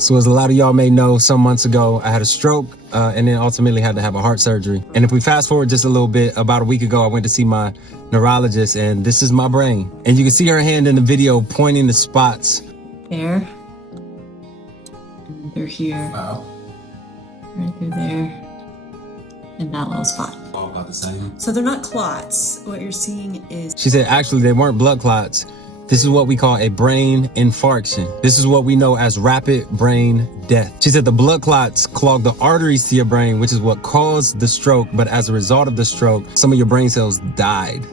So as a lot of y'all may know, some months ago, I had a stroke and then ultimately had to have a heart surgery. And if we fast forward just a little bit, about a week ago, I went to see my neurologist, and this is my brain. And you can see her hand in the video pointing the spots. There. And through here. Wow. Right through there. And that little spot. All about the same. So they're not clots. What you're seeing is... She said, actually, they weren't blood clots. This is what we call a brain infarction. This is what we know as rapid brain death. She said the blood clots clog the arteries to your brain, which is what caused the stroke. But as a result of the stroke, some of your brain cells died.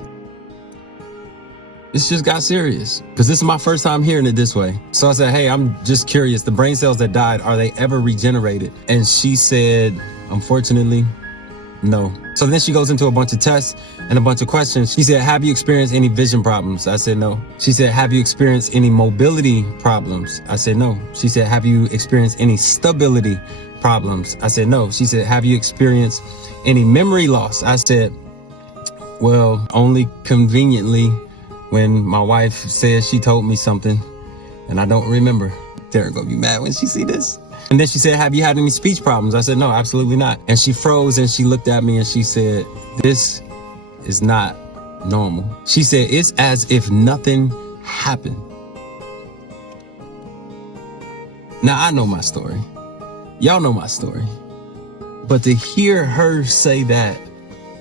This just got serious because this is my first time hearing it this way. So I said, hey, I'm just curious. The brain cells that died, are they ever regenerated? And she said, unfortunately, no. So then she goes into a bunch of tests and a bunch of questions. She said, have you experienced any vision problems? I said, no. She said, have you experienced any mobility problems? I said, no. She said, have you experienced any stability problems? I said, no. She said, have you experienced any memory loss? I said, well, only conveniently when my wife said she told me something and I don't remember. They're gonna be mad when she see this. And then she said, have you had any speech problems? I said, no, absolutely not. And she froze and she looked at me and she said, this is not normal. She said, it's as if nothing happened. Now, I know my story. Y'all know my story. But to hear her say that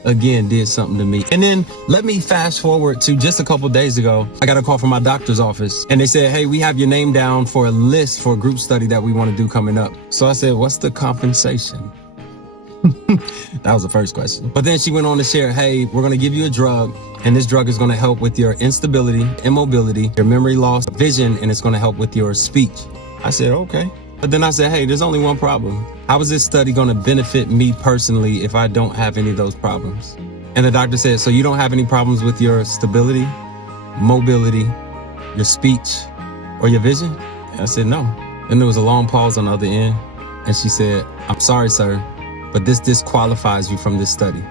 again did something to me. And then let me fast forward to just a couple days ago. I got a call from my doctor's office and they said, hey, we have your name down for a list for a group study that we want to do coming up. So I said, what's the compensation? That was the first question. But then she went on to share, hey, we're going to give you a drug, and this drug is going to help with your instability, immobility, your memory loss, vision, and it's going to help with your speech. I said, okay. But then I said, hey, there's only one problem. How is this study going to benefit me personally if I don't have any of those problems? And the doctor said, so you don't have any problems with your stability, mobility, your speech, or your vision? And I said, no. And there was a long pause on the other end. And she said, I'm sorry, sir, but this disqualifies you from this study.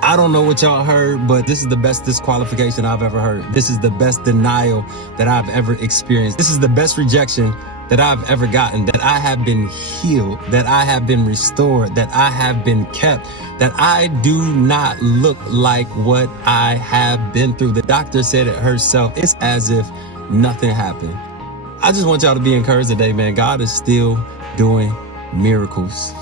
I don't know what y'all heard, but this is the best disqualification I've ever heard. This is the best denial that I've ever experienced. This is the best rejection that I've ever gotten, that I have been healed, that I have been restored, that I have been kept, that I do not look like what I have been through. The doctor said it herself. It's as if nothing happened. I just want y'all to be encouraged today, man. God is still doing miracles.